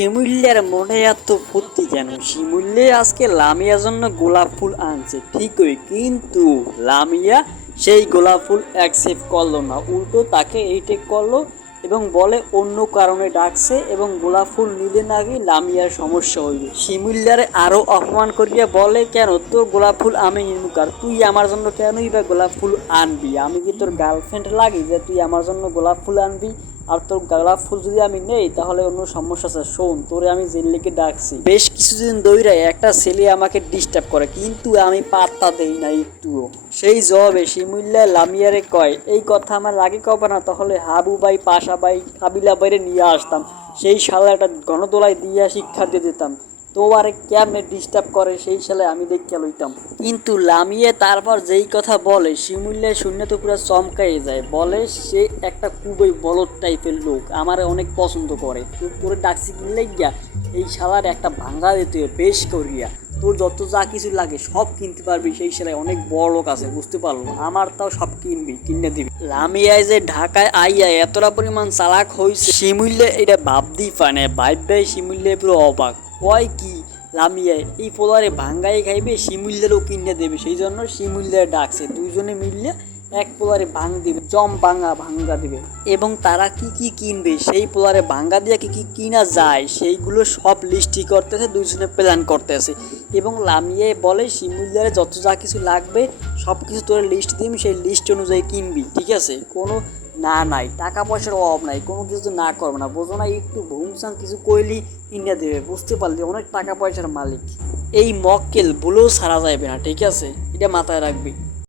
শিমুল্যের মনে এত ফুর্তি কেন? শিমুল্যে আজকে লামিয়ার জন্য গোলাপ ফুল আনছে ঠিকই, কিন্তু লামিয়া সেই গোলাপ ফুল অ্যাকসেপ্ট করলো না, উল্টো তাকে এইটেক করলো এবং বলে অন্য কারণে ডাকছে এবং গোলাপ ফুল নিলে নাকি লামিয়ার সমস্যা হইবে। শিমুল্যারে আরও অপমান করিয়া বলে, কেন তোর গোলাপ ফুল আমি নিমুকার, তুই আমার জন্য কেনই বা গোলাপ ফুল আনবি? আমি কি তোর গার্লফ্রেন্ড লাগি যে তুই আমার জন্য গোলাপ ফুল আনবি? আর তোর গোলাপ ফুল যদি আমি নেই তাহলে অন্য সমস্যা আছে। শোন, তোরে আমি জেল্লিকে ডাকছি, বেশ কিছুদিন ধরে একটা ছেলে আমাকে ডিস্টার্ব করে, কিন্তু আমি পাত্তা দেই না একটুও। সেই জবাবে শিমুল্লা লামিয়ারে কয়, এই কথা আমার আগে কবে না, তাহলে হাবু ভাই, পাশা ভাই, কাবিলা বাইরে নিয়ে আসতাম, সেই শালা একটা গণদোলায় দিয়ে শিক্ষা দিয়ে দিতাম। তো আরে কেমনে ডিস্টার্ব করে সেই সালে আমি দেখতে লইতাম। কিন্তু লামিয়ে তারপর যেই কথা বলে শিমুল্যা শূন্য তো পুরো চমকাই যায়, বলে সে একটা খুবই বলদ টাইপের লোক, আমার অনেক পছন্দ করে। তোর ডাকছি কিনলে গিয়া এই শালার একটা ভাঙা দিতে বেশ করিয়া, তোর যত যা কিছু লাগে সব কিনতে পারবি, সেই সালে অনেক বড় লোক আছে, বুঝতে পারলো, আমার তাও সব কিনবি, কিনে দিবি। লামিয়ায় যে ঢাকায় আইয়া এতটা পরিমাণ চালাক হয়েছে শিমুল্যা এটা ভাবতেই পায় না। ভাববাই শিমুল্যা পুরো অবাক, কয় কি লামিয়ায় এই পোলারে ভাঙ্গাই খাইবে, শিমুল্যারও কিনে দেবে, সেই জন্য শিমুল্যার ডাকছে, দুইজনে মিললে এক পোলারে ভাঙ দিবে, জম ভাঙ্গা দিবে। এবং তারা কি কি কিনবে, সেই পোলারে ভাঙ্গা দিয়ে কি কি কিনা যায় সেইগুলো সব লিস্টই করতেছে, দুইজনে প্ল্যান করতেছে। এবং লামিয়ায় বলে শিমুল্যারে যত যা কিছু লাগবে সব কিছু তোর লিস্ট দিবি, সেই লিস্ট অনুযায়ী কিনবি, ঠিক আছে? কোনো না নাই, টাকা পয়সার অভাব নাই, কোনো কিছু না করবে না, বোঝো না? একটু ভুমসাং কিছু কইলি কিনে দেবে, বুঝতে পারলি? অনেক টাকা পয়সার মালিক। এই মক্কেল বলেও ছাড়া যাবে না, ঠিক আছে? এটা মাথায় রাখবি।